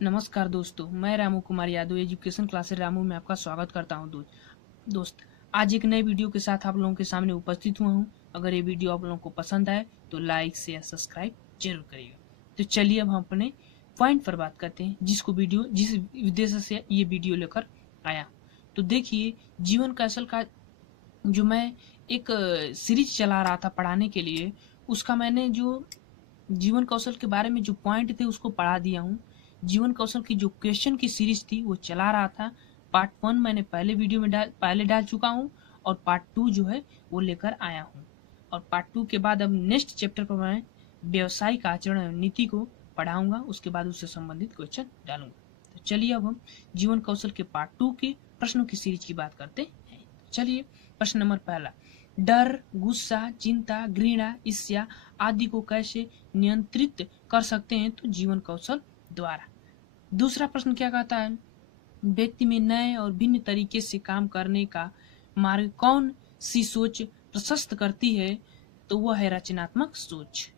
नमस्कार दोस्तों, मैं रामू कुमार यादव एजुकेशन क्लासेस रामू में आपका स्वागत करता हूं। दोस्त आज एक नए वीडियो के साथ आप लोगों के सामने उपस्थित हुआ हूं। अगर ये वीडियो आप लोगों को पसंद आए तो लाइक शेयर सब्सक्राइब जरूर करिएगा। तो चलिए अब हम अपने पॉइंट पर बात करते हैं, जिस उद्देश्य से ये वीडियो लेकर आया। तो देखिए, जीवन कौशल का जो मैं एक सीरीज चला रहा था पढ़ाने के लिए, उसका मैंने जो जीवन कौशल के बारे में जो पॉइंट थे उसको पढ़ा दिया हूँ। जीवन कौशल की जो क्वेश्चन की सीरीज थी वो चला रहा था। पार्ट 1 मैंने पहले वीडियो में पहले डाल चुका हूँ और पार्ट 2 जो है वो लेकर आया हूँ। और पार्ट 2 के बाद अब नेक्स्ट चैप्टर पर मैं व्यवसायिक आचरण एवं नीति को पढ़ाऊंगा, उसके बाद उससे संबंधित क्वेश्चन डालूंगा। तो चलिए अब हम जीवन कौशल के पार्ट 2 के प्रश्नों की सीरीज की बात करते हैं। चलिए, प्रश्न नंबर पहला, डर, गुस्सा, चिंता, घृणा, ईर्ष्या आदि को कैसे नियंत्रित कर सकते हैं? तो जीवन कौशल द्वारा। दूसरा प्रश्न क्या कहता है, व्यक्ति में नए और भिन्न तरीके से काम करने का मार्ग कौन सी सोच प्रशस्त करती है? तो वह है रचनात्मक सोच।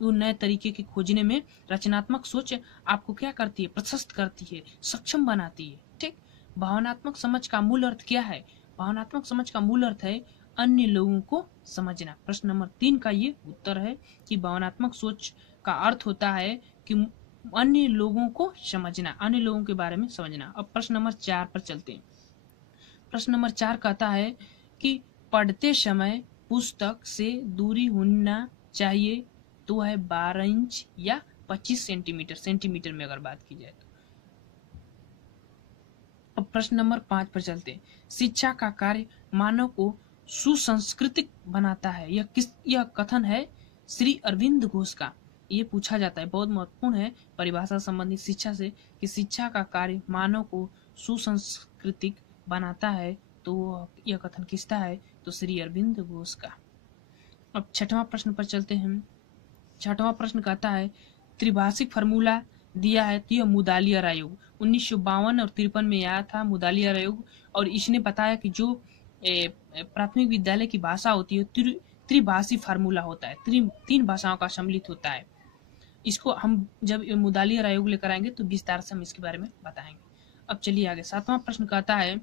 वो नए तरीके के खोजने में रचनात्मक सोच आपको क्या करती है? प्रशस्त करती है, सक्षम बनाती है। ठीक। भावनात्मक समझ का मूल अर्थ क्या है? भावनात्मक समझ का मूल अर्थ है अन्य लोगों को समझना। प्रश्न नंबर 3 का ये उत्तर है कि भावनात्मक सोच का अर्थ होता है कि अन्य लोगों को समझना, अन्य लोगों के बारे में समझना। अब प्रश्न नंबर 4 पर चलते हैं। प्रश्न नंबर 4 कहता है कि पढ़ते समय पुस्तक से दूरी होना चाहिए, तो है 12 इंच या 25 सेंटीमीटर, सेंटीमीटर में अगर बात की जाए तो। अब प्रश्न नंबर 5 पर चलते हैं। शिक्षा का कार्य मानव को सुसंस्कृतिक बनाता है, यह कथन है श्री अरविंद घोष का। ये पूछा जाता है, बहुत महत्वपूर्ण है परिभाषा संबंधी शिक्षा से, कि शिक्षा का कार्य मानव को सुसंस्कृतिक बनाता है, तो यह कथन किसका है? तो श्री अरविंद घोष का। अब छठवां प्रश्न पर चलते हैं। छठवां प्रश्न कहता है, त्रिभाषिक फार्मूला दिया है, तो यह मुदालियर आयोग 1952 और 53 में आया था मुदालियर आयोग, और इसने बताया कि जो प्राथमिक विद्यालय की भाषा होती है त्रिभाषी फार्मूला होता है, तीन भाषाओं का सम्मिलित होता है। इसको हम जब मुदालियर आयोग लेकर आएंगे तो विस्तार से हम इसके बारे में बताएंगे। अब चलिए आगे। 7वां प्रश्न कहता है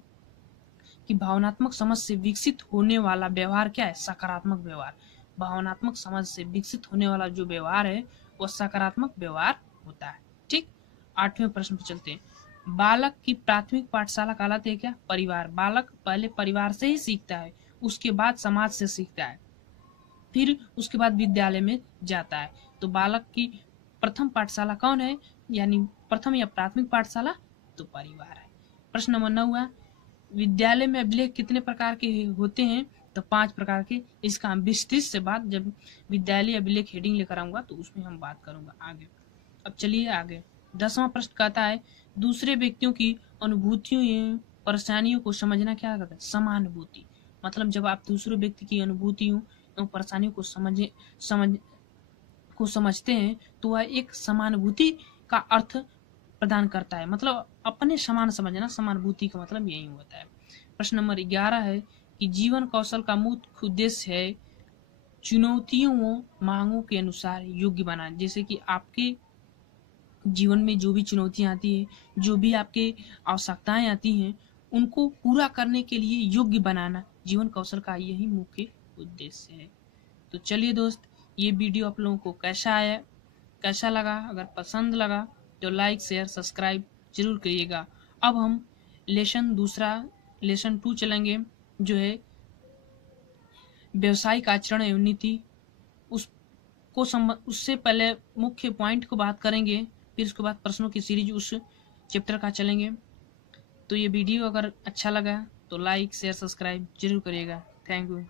कि भावनात्मक समझ से विकसित होने वाला व्यवहार क्या है? सकारात्मक व्यवहार। भावनात्मक समझ से विकसित होने वाला जो व्यवहार है वह सकारात्मक व्यवहार होता है। ठीक। 8वें प्रश्न पर चलते हैं। बालक की प्राथमिक पाठशाला कहलाती है क्या? परिवार। बालक पहले परिवार से ही सीखता है, उसके बाद समाज से सीखता है, फिर उसके बाद विद्यालय में जाता है। तो बालक की प्रथम पाठशाला कौन है, यानी प्रथम या प्राथमिक पाठशाला? तो परिवार है। प्रश्न नंबर 9, विद्यालय में अभिलेख कितने प्रकार के होते हैं? तो 5 प्रकार के। इसका हम विस्तृत से बात जब विद्यालय अभिलेख हेडिंग लेकर आऊंगा तो उसमें हम बात करूंगा आगे। अब चलिए आगे। 10वां प्रश्न कहता है, दूसरे व्यक्तियों की अनुभूतियों एवं परेशानियों को समझना क्या कहता है? समानुभूति। मतलब जब आप दूसरे व्यक्ति की अनुभूतियों एवं परेशानियों को समझते हैं तो वह एक समानुभूति का अर्थ प्रदान करता है। मतलब अपने समान समझना, समानुभूति का मतलब यही होता है। प्रश्न नंबर 11 है कि जीवन कौशल का मुख्य उद्देश्य है चुनौतियों व मांगों के अनुसार योग्य बनाना। जैसे कि आपके जीवन में जो भी चुनौतियां आती है, जो भी आपके आवश्यकताएं आती हैं, उनको पूरा करने के लिए योग्य बनाना जीवन कौशल का यही मुख्य उद्देश्य है। तो चलिए दोस्त, ये वीडियो आप लोगों को कैसा लगा? अगर पसंद लगा तो लाइक शेयर सब्सक्राइब जरूर करिएगा। अब हम लेसन 2 चलेंगे, जो है व्यवसायिक आचरण एवं नीति। उससे पहले मुख्य पॉइंट को बात करेंगे, फिर उसके बाद प्रश्नों की सीरीज उस चैप्टर का चलेंगे। तो ये वीडियो अगर अच्छा लगा तो लाइक शेयर सब्सक्राइब जरूर करिएगा। Thank you.